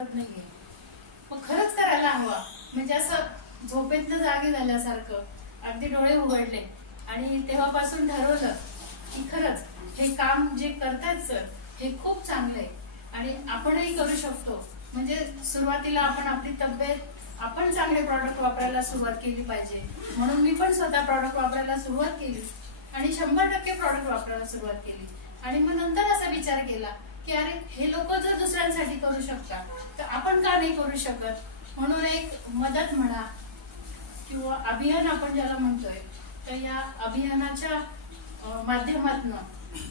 नाहीये, मग खरंच करायला हवा. म्हणजे असं झोपेतनं जागे झाल्यासारखं अगदी डोळे उघडले आणि तेव्हापासून ठरवलं की खरंच हे काम जे करतायत सर हे खूप चांगलं आहे आणि आपणही करू शकतो. म्हणजे सुरुवातीला आपण आपली तब्येत आपण चांगले प्रॉडक्ट वापरायला सुरुवात केली पाहिजे. म्हणून मी पण स्वतः प्रॉडक्ट वापरायला सुरुवात केली आणि 100% प्रॉडक्ट वापरायला सुरुवात केली. आणि मग नंतर असा विचार केला की अरे हे लोक जर दुसऱ्यांसाठी करू शकतात तर आपण का नाही करू शकत. म्हणून एक मदत म्हणा किंवा अभियान आपण ज्याला म्हणतोय तर या अभियानाच्या माध्यमातून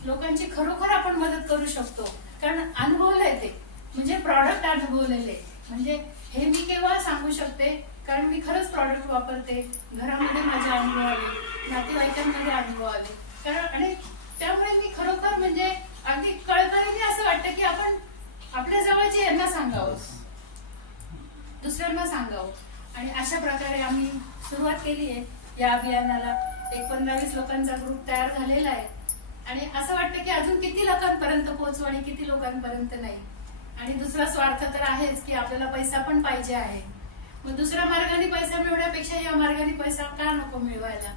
लोकांची खरोखर आपण मदत करू शकतो. कारण अनुभवलंय ते, म्हणजे प्रॉडक्ट अनुभवलेले. म्हणजे हे मी केव्हा सांगू शकते कारण मी खरंच प्रॉडक्ट वापरते. घरामध्ये माझे अनुभव आले, नातेवाईकांमध्ये अनुभव आले. कारण आणि त्यामुळे मी खरोखर म्हणजे अगदी कळकळीने असं वाटतं की आपण आपल्या जवळचे यांना सांगावं, दुसऱ्यांना सांगावं. आणि अशा प्रकारे आम्ही सुरुवात केली आहे या अभियानाला. एक 15-20 लोकांचा ग्रुप तयार झालेला आहे आणि असं वाटतं की अजून किती लोकांपर्यंत पोहोचू आणि किती लोकांपर्यंत नाही. आणि दुसरा स्वार्थ तर आहेच की आपल्याला पैसा पण पाहिजे आहे. मग दुसऱ्या मार्गाने पैसा मिळवण्यापेक्षा या मार्गाने पैसा का नको मिळवायला.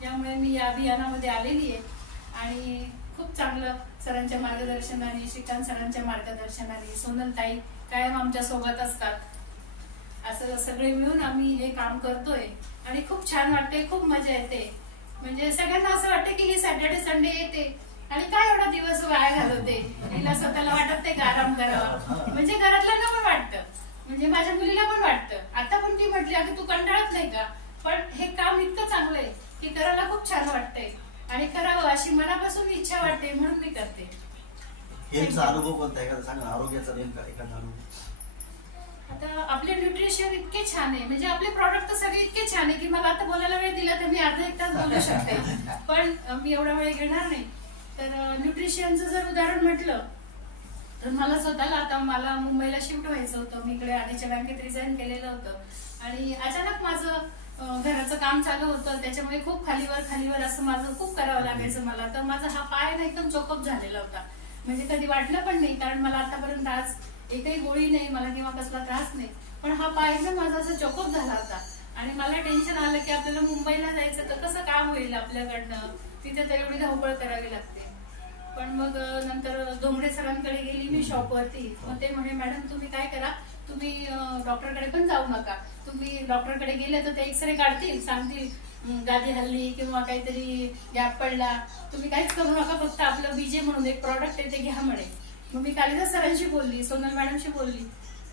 त्यामुळे मी या अभियानामध्ये आलेली आहे आणि खूप चांगलं सरांच्या मार्गदर्शनाने, श्रीकांत सरांच्या मार्गदर्शनाने, सोनल ताई कायम आमच्या सोबत असतात. असं सगळे मिळून आम्ही हे काम करतोय आणि खूप छान वाटते, खूप मजा येते. म्हणजे सगळ्यांना असं वाटतं की ही सॅटर्डे संडे येते आणि काय एवढा दिवस वाया घालवते, हिला स्वतःला वाटत ते आराम करावा. म्हणजे घरातल्यांना पण वाटतं, म्हणजे माझ्या मुलीला पण वाटतं. आता पण ती म्हटली अगं तू कंटाळत नाही का, पण हे काम इतकं चांगलं आहे की करायला खूप छान वाटतंय आणि करावं अशी मनापासून इच्छा वाटते म्हणून मी करते. अनुभव कोणता आहे का सांगा, आरोग्याचा नेमका एखादा अनुभव. आता आपले न्यूट्रिशन इतके छान आहे, म्हणजे आपले प्रॉडक्ट तर सगळे इतके छान आहे की मला आता बोलायला वेळ दिला तर मी अर्धा 1 तास बोलू शकते, पण मी एवढा वेळ घेणार नाही. तर न्यूट्रिशनचं जर उदाहरण म्हटलं तर मला स्वतःला आता मला मुंबईला शिफ्ट व्हायचं होतं. मी इकडे आधीच्या बँकेत रिझाईन केलेलं होतं आणि अचानक माझं घराचं काम चालू होतं. त्याच्यामुळे खूप खालीवर असं माझं खूप करावं लागायचं मला. तर माझा हा पाय ना एकदम चोकअप झालेला होता. म्हणजे कधी वाटलं पण नाही कारण मला आतापर्यंत आज एकही गोळी नाही मला किंवा कसला त्रास नाही, पण हा पाय एकदम माझा असं चोकअप झाला होता. आणि मला टेन्शन आलं की आपल्याला मुंबईला जायचं तर कसं काम होईल आपल्याकडनं, तिथे तर एवढी धावपळ करावी लागते. पण मग नंतर धोंगडे सरांकडे गेली मी शॉपवरती. मग ते म्हणे मॅडम तुम्ही काय करा, तुम्ही डॉक्टरकडे पण जाऊ नका. तुम्ही डॉक्टरकडे गेले तर ते एक्सरे काढतील, सांगतील गादी हल्ली किंवा काहीतरी गॅप पडला, तुम्ही काहीच करू नका, फक्त आपलं बीजे म्हणून एक प्रॉडक्ट आहे ते घ्या म्हणे. मग मी कालिदास सरांशी बोलली, सोनल मॅडमशी बोलली.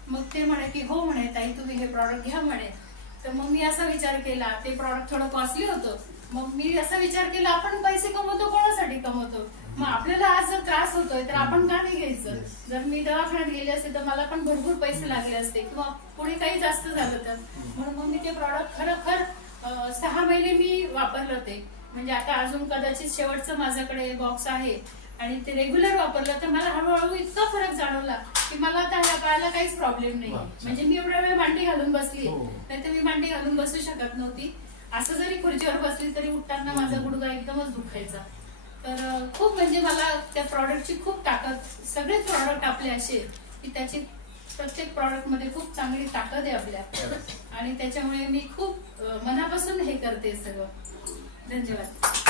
मग ते म्हणे की हो म्हणे ताई तुम्ही हे प्रॉडक्ट घ्या म्हणे. तर मग मी असा विचार केला, ते प्रॉडक्ट थोडं कॉस्टली होतं. मग मी असा विचार केला आपण पैसे कमवतो कोणासाठी कमवतो, मग आपल्याला आज जर त्रास होतोय तर आपण का नाही घ्यायचं. जर मी दवाखान्यात गेले असते तर मला पण भरपूर पैसे लागले असते किंवा पुढे काही जास्त झालं तर. म्हणून मग मी ते प्रॉडक्ट खरोखर 6 महिने मी वापरलं ते. म्हणजे आता अजून कदाचित शेवटचं माझ्याकडे बॉक्स आहे आणि ते रेग्युलर वापरलं तर मला हळूहळू इतका फरक जाणवला की मला आता ह्या पायाला काहीच प्रॉब्लेम नाही. म्हणजे मी एवढ्या वेळ मांडी घालून बसली, नाहीतर मी मांडी घालून बसू शकत नव्हती. असं जरी खुर्चीवर बसली तरी उठताना माझा गुडघा एकदमच दुखायचा. तर खूप म्हणजे मला त्या प्रॉडक्टची खूप ताकद, सगळेच प्रॉडक्ट आपले असे की त्याची प्रत्येक प्रॉडक्ट मध्ये खूप चांगली ताकद आहे आपल्या आणि त्याच्यामुळे मी खूप मनापासून हे करते सगळं. धन्यवाद.